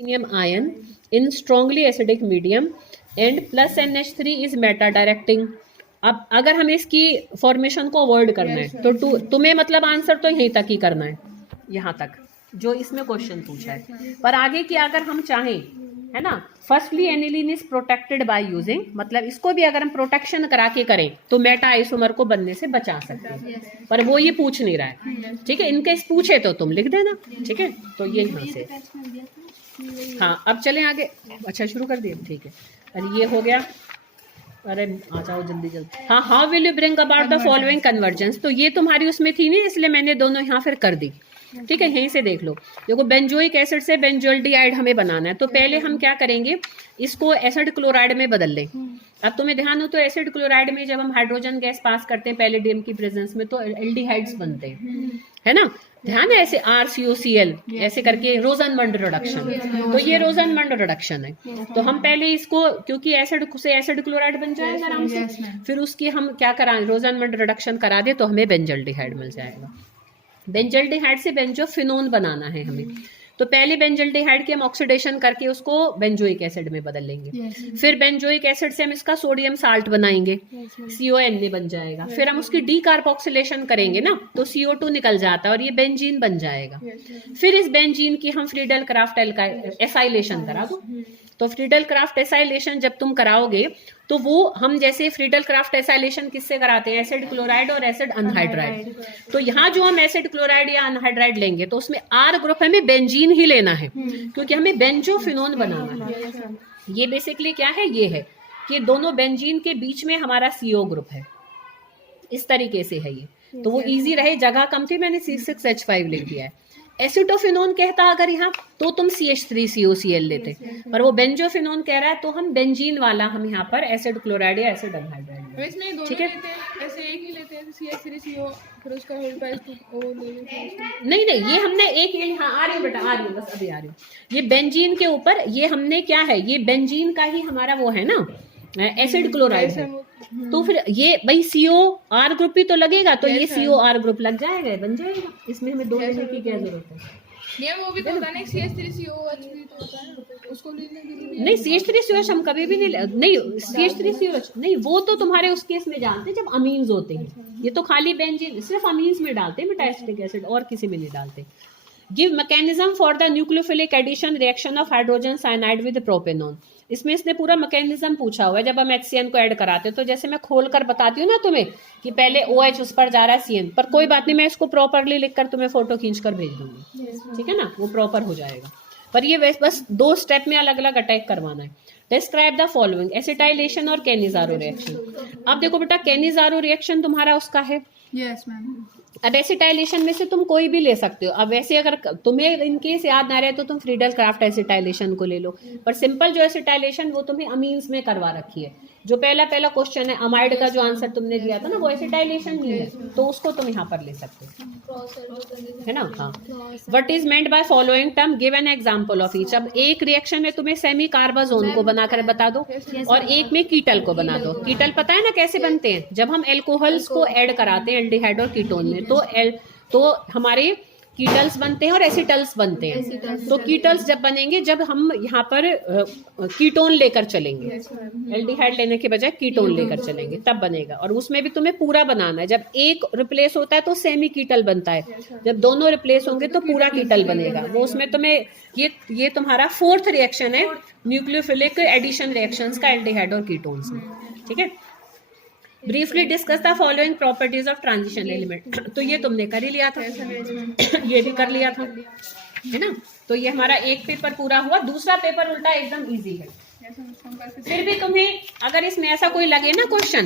ion in strongly acidic medium and plus NH3 is meta directing. अब अगर हमें इसकी फॉर्मेशन को अवॉइड करना है तो तुम्हें मतलब आंसर तो यहीं तक ही करना है, यहाँ तक जो इसमें क्वेश्चन पूछा है। पर आगे की अगर हम चाहें, है ना, firstly aniline is protected by using, मतलब इसको भी अगर हम प्रोटेक्शन करा के करें तो मेटा आइसोमर को बनने से बचा सकते हैं, पर वो ये पूछ नहीं रहा है। ठीक है, इनके पूछे तो तुम लिख देना। ठीक है, तो ये यहाँ से, हाँ अब चलें आगे। अच्छा शुरू कर दिए, ठीक है। अरे ये हो गया, अरे आ जाओ जल्दी जल्दी। हाँ, how will you bring about the following convergence, तो ये तुम्हारी उसमें थी नहीं, इसलिए मैंने दोनों यहाँ फिर कर दी। ठीक है, यहीं से देख लो। देखो बेंजोइक एसिड से बेंजोल्डिहाइड हमें बनाना है, तो पहले हम क्या करेंगे, इसको एसिड क्लोराइड में बदल लें। अब तुम्हें ध्यान हो तो एसिड क्लोराइड में जब हम हाइड्रोजन गैस पास करते हैं पैलेडियम की प्रेजेंस में तो एल्डिहाइड्स बनते हैं, है ना। ध्यान है, ऐसे RCOCl ऐसे करके रोजनमंड रिडक्शन, तो ये रोजनमंड रिडक्शन है। तो हम पहले इसको, क्योंकि एसिड से एसिड क्लोराइड बन जाएगा आराम से, फिर उसकी हम क्या कराएं, रोजनमंड रिडक्शन करा दे तो हमें बेंजल्डिहाइड मिल जाएगा। बेंजल्डिहाइड से बेंजोफिनोन बनाना है हमें, तो पहले बेंजल्डिहाइड की हम ऑक्सीडेशन करके उसको बेंजोइक एसिड में बदल लेंगे। फिर बेंजोइक एसिड से हम इसका सोडियम साल्ट बनाएंगे, CONA बन जाएगा। फिर हम उसकी डीकार्बोक्सिलेशन करेंगे ना, तो CO2 निकल जाता है और ये बेंजीन बन जाएगा। फिर इस बेंजीन की हम फ्रीडल क्राफ्ट एसाइलेशन करा दो। तो फ्रीडल क्राफ्ट एसाइलेशन जब तुम कराओगे तो वो हम जैसे फ्रीडल क्राफ्ट एसाइलेशन किससे कराते हैं, एसिड क्लोराइड और एसिड अनहाइड्राइड। तो यहाँ जो हम एसिड क्लोराइड या अनहाइड्राइड लेंगे तो उसमें R ग्रुप हमें बेंजीन ही लेना है, क्योंकि हमें बेंजोफिनोन बनाना है। ये बेसिकली क्या है, ये है कि दोनों बेंजीन के बीच में हमारा CO ग्रुप है, इस तरीके से है ये। तो वो इजी रहे, जगह कम थी, मैंने C6H5 लिख दिया है। एसिडोफिनोन कहता अगर यहाँ तो तुम CH3COCl लेते, पर वो बेंजोफिनोन कह रहा है तो हम बेंजीन वाला हम यहाँ पर एसिड क्लोराइड या एसिड अनहाइड्राइड। ठीक है, ऐसे एक ही लेते हैं CH3CO, फिर उसका होल प्राइस वो ले लेते हैं। नहीं नहीं, ये हमने एक ये, हाँ आ रही हूँ बेटा, आ रही हूँ, बस अभी आ रही हूँ। ये बेंजीन के ऊपर ये हमने क्या है, ये बेंजीन का ही हमारा वो है ना, एसिड क्लोराइड है। तो फिर ये भाई COR ग्रुप भी तो लगेगा, तो ये COR ग्रुप लग जाएगा, बन जाएगा। इसमें हमें दो लेने की क्या जरूरत है। ये वो भी तो होता है CH3COH भी तो होता है, उसको लेने के लिए नहीं, CH3COH हम कभी भी नहीं CH3COH नहीं, वो तो तुम्हारे उस केस में डालते जब अमीन्स होते हैं। ये तो खाली बेंजीन सिर्फ अमीन्स में डालते हैं मेटास्टिक एसिड, और किसी में नहीं डालते। Give mechanism for the nucleophilic addition reaction of hydrogen cyanide with propanone. इसमें इसने पूरा मैकेनिज्म पूछा हुआ है। जब हम HCN को ऐड कराते हैं तो जैसे मैं खोल कर बताती हूँ ना तुम्हें कि पहले OH उस पर जा रहा है CN पर, कोई बात नहीं, मैं इसको प्रॉपरली लिखकर तुम्हें फोटो खींच कर भेज दूंगी। ठीक है ना, वो प्रॉपर हो जाएगा। पर ये बस 2 स्टेप में अलग अलग अटैक करवाना है। डिस्क्राइब द फॉलोइंग एसिटाइलेशन और कैनिजारो रिएक्शन। अब देखो बेटा, कैनिजारो रिएक्शन तुम्हारा उसका है। Yes ma'am. अब एसिटाइलेशन में से तुम कोई भी ले सकते हो। अब वैसे अगर तुम्हें इनकेस याद ना रहे तो तुम फ्रीडल क्राफ्ट एसिटाइलेशन को ले लो, पर सिंपल जो एसिटाइलेशन वो तुम्हें अमीन्स में करवा रखी है। जो पहला क्वेश्चन है अमाइड का जो आंसर तुमने दिया था ना, वो एसिटाइलेशन ही है, तो उसको तुम यहाँ पर ले सकते हो, है ना। हाँ, what is meant by following term, give an example of each. अब एक रिएक्शन में तुम्हें सेमी कार्बाजोन को बनाकर बता दो और एक में कीटल को बना दो। कीटल पता है ना कैसे बनते हैं, जब हम एल्कोहल्स को ऐड कराते हैं एल्डिहाइड और कीटोन में, तो हमारे कीटल्स बनते हैं और एसिटल्स बनते हैं। तो कीटल्स जब बनेंगे जब हम यहाँ पर कीटोन लेकर चलेंगे, एल्डिहाइड लेने के बजाय कीटोन लेकर चलेंगे, तब बनेगा। और उसमें भी तुम्हें पूरा बनाना है। जब एक रिप्लेस होता है तो सेमी कीटल बनता है, जब दोनों रिप्लेस होंगे तो पूरा कीटल बनेगा। वो उसमें तुम्हें ये तुम्हारा 4th रिएक्शन है न्यूक्लियोफिलिक एडिशन रिएक्शंस का एल्डिहाइड और कीटोन्स में। ठीक है, briefly discuss the following properties of transition element. तो ये तुमने कर ही लिया था, ये भी कर लिया था, है ना। तो ये हमारा एक पेपर पूरा हुआ। दूसरा पेपर उल्टा एकदम इजी है। फिर भी तुम्हें अगर इसमें ऐसा कोई लगे ना क्वेश्चन